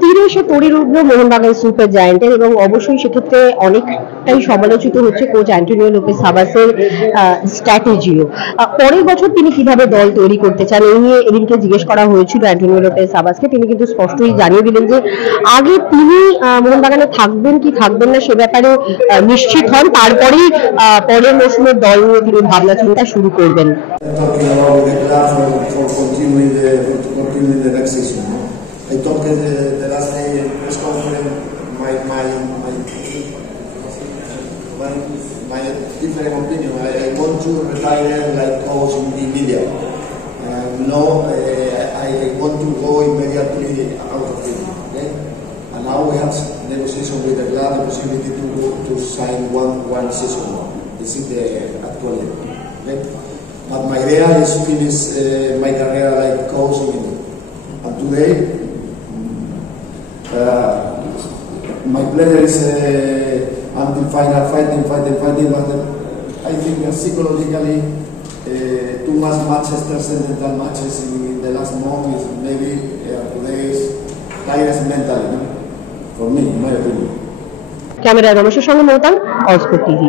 তীরে এসে তড়ির উঠল মোহনবাগান সুপার জায়ান্টের এবং অবশ্যই সেক্ষেত্রে অনেকটাই সমালোচিত হচ্ছে কোচ অ্যান্টোনিও লোপেজ সাবাসের স্ট্র্যাটেজিও। পরের বছর তিনি কিভাবে দল তৈরি করতে চান এই নিয়ে এদিনকে জিজ্ঞেস করা হয়েছিল অ্যান্টোনিও লোপেজ সাবাসকে। তিনি কিন্তু স্পষ্টই জানিয়ে দিলেন যে আগে তিনি মোহনবাগানে থাকবেন কি থাকবেন না সে ব্যাপারে নিশ্চিত হন, তারপরেই পরের মৌসুমের দল নিয়ে তিনি ভাবনা চিন্তা শুরু করবেন। I talked the last day press conference my different opinion. I want to retire like coach in media. No, I want to go immediately out of it. Okay? And now we have negotiation with the club, the possibility to sign one season. This is the actual. Okay? But my idea is to finish my career like coach in India. And today. My pleasure is until final fighting, but I think psychologically too much matches, transcendental matches in the last month is maybe today's tiredness mentally, no? For me, in my opinion. ক্যামেরায় রমেশের সঙ্গে মৌতান, অস্কর টিভি।